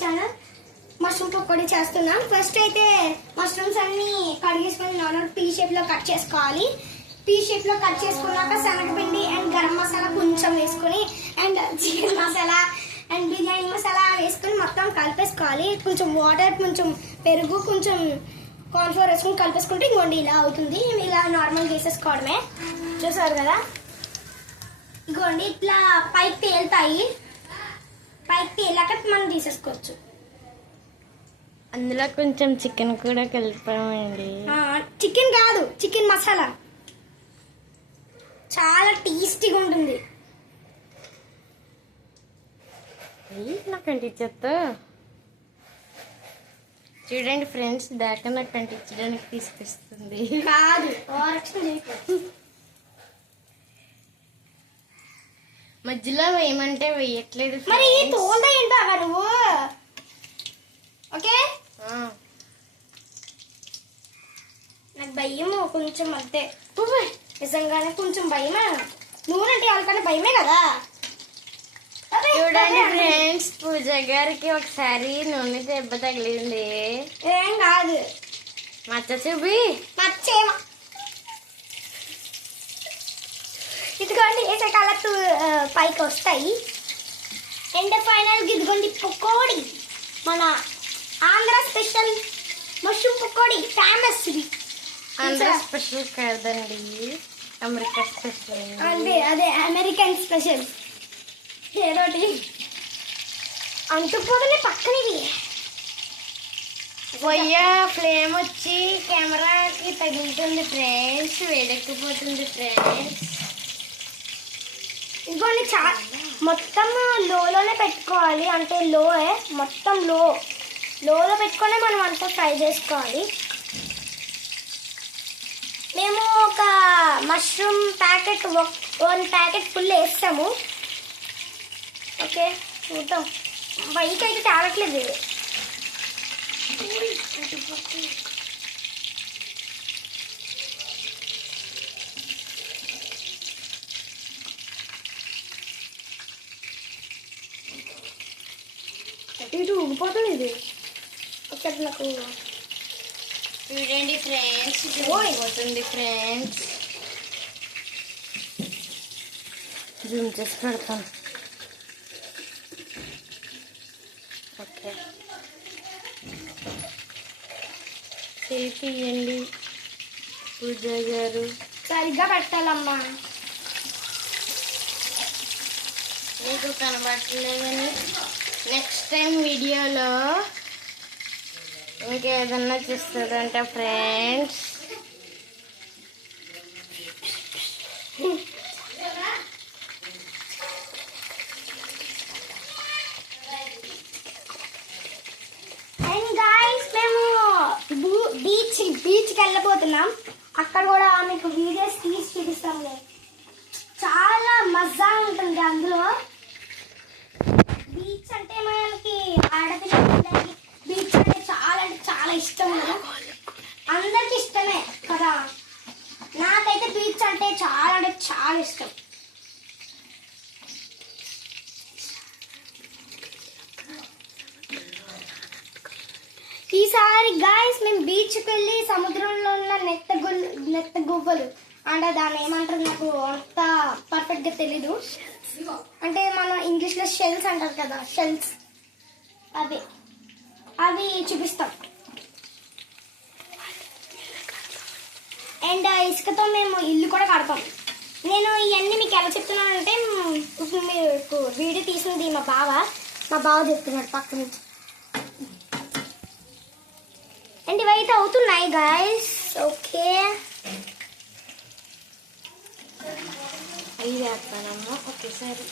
Channel mushroom pakodi చేస్తున్నాం. First అయితే mushrooms అన్ని కడిగేసుకొని నార్మల్ పీ షేప్ లో కట్ చేసుకోవాలి. పీ షేప్ లో కట్ చేసుకున్నాక శనగపిండి అండ్ గరం మసాలా కొంచెం వేసుకొని and chicken masala and biryani masala వేసుకొని మొత్తం కలిపేసుకోవాలి. కొంచెం వాటర్, కొంచెం పెరుగు, కొంచెం కార్న్ఫ్లోర్ వేసుకొని కలిపేసుకుంటే ఇంకోండి ఇలా అవుతుంది. ఇలా నార్మల్ వేసేసుకోవడమే. చూసారు కదా, ఇంకోండి ఇట్లా పైకి తేలుతాయి. పైకి తేలాక మనం తీసేసుకోవచ్చు. అందులో కొంచెం చికెన్ కూడా కలిపామండి. చికెన్ కాదు, చికెన్ మసాలా. చాలా టేస్టీగా ఉంటుంది. నాకు అంటించేస్తా చూడండి ఫ్రెండ్స్, దాకా నాకు అంటించడానికి తీసుకొస్తుంది. కాదు, మధ్యలో వేయమంటే వేయట్లేదు. మరి తోలుదా ఏంటా నువ్వు? ఓకే, నాకు భయం కొంచెం అంతే. నిజంగానే కొంచెం భయమే. నూనె అంటే వాళ్ళకన్నా భయమే కదా. చూడండి ఫ్రెండ్స్, పూజ గారికి ఒకసారి నూనె దెబ్బ తగిలింది. ఏం కాదు, మచ్చ చూపి మచ్చేమో. ఇదిగోండి వేసే కలర్స్ పైకి వస్తాయి. అండ్ ఫైనల్ ఇదిగోండి పకోడీ, మన Andhra special mushroom pakodi. Famous ఇది. ఆంధ్ర స్పెషల్ కాదండి, అమెరికా స్పెషల్. అదే అమెరికన్ స్పెషల్. ఏదోటి అంటుపోతుంది పక్కనవి. పొయ్య ఫ్లేమ్ వచ్చి కెమెరాకి తగులుతుంది ఫ్రెండ్స్, వేడెక్కిపోతుంది ఫ్రెండ్స్. ఇంకోండి మొత్తం లోనే పెట్టుకోవాలి. అంటే మొత్తం లోలో పెట్టుకొని మనం అంతా ఫ్రై చేసుకోవాలి. మేము ఒక మష్రూమ్ ప్యాకెట్ 1 ప్యాకెట్ ఫుల్ వేస్తాము. ఓకే, చూద్దాం. బయట అయితే తేలట్లేదు. ఇటు ఊగిపోతుంది ఇది. ఒకసారి నాకు చూడండి ఫ్రెండ్స్, పోతుంది ఫ్రెండ్స్. జూమ్ చేసి పెడతాను. ఓకే, చేయండి పూజ గారు. సరిగ్గా పెట్టాలమ్మా. మీకు కనబడలేదని నెక్స్ట్ టైం వీడియోలో ఇంకేదన్నా చూస్తుందంట ఫ్రెండ్స్. అండ్ గాయ్స్, మేము బీచ్కి వెళ్ళబోతున్నాం. అక్కడ కూడా మీకు వీడియోస్ తీసి చూపిస్తాంలే. చాలా మజా ఉంటుంది అందులో. బీచ్ అంటే మనకి ఆడపిల్లలకి బీచ్ అంటే చాలా ఇష్టం కదా. అందరికి ఇష్టమే కదా. నాకైతే బీచ్ అంటే చాలా ఇష్టం. ఈసారి గాయస్ మేము బీచ్కి వెళ్ళి సముద్రంలో ఉన్న నెత్త గువ్వలు అంటే దాన్ని ఏమంటారు, నాకు అంత పర్ఫెక్ట్గా తెలీదు. అంటే మన ఇంగ్లీష్లో షెల్స్ అంటారు కదా, షెల్స్, అవి చూపిస్తాం. అండ్ ఇసుకతో మేము ఇల్లు కూడా కడతాం. నేను ఇవన్నీ మీకు ఎలా చెప్తున్నానంటే, ఇప్పుడు మీకు వీడియో తీసింది మా బావ చెప్తున్నాడు పక్క నుంచి. అండ్ ఇవైతే అవుతున్నాయి గాయస్. ఓకే, 5 వేస్తానమ్మా ఒకేసారి.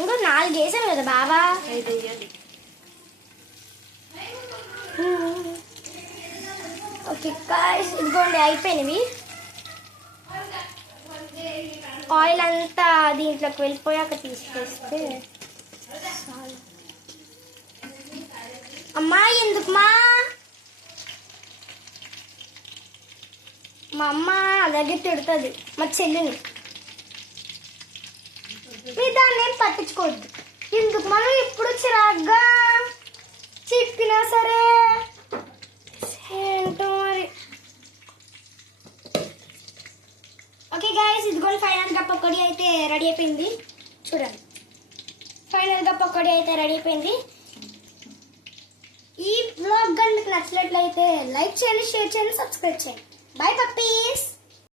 ఇంకో 4 వేసాం కదా బాబా. 5 వేయాలి. ఓకే గాయస్, ఇదిగోండి అయిపోయినవి. ఆయిల్ అంతా దీంట్లోకి వెళ్ళిపోయాక తీసుకొస్తే అమ్మా. ఎందుకుమా? మా అమ్మ అలాగే తిడుతుంది మా చెల్లిని. మీరు దాన్ని ఏం పట్టించుకోవద్దు. ఎందుకు మనం ఇప్పుడు చిరాగ్గా పకోడీ అయితే రెడీ అయిపోయింది. చూడండి, ఫైనల్గా పకోడీ అయితే రెడీ అయిపోయింది. ఈ వ్లాగ్ కానీ మీకు నచ్చినట్లయితే లైక్ చేయండి, షేర్ చేయండి, సబ్స్క్రైబ్ చేయండి. Bye puppies.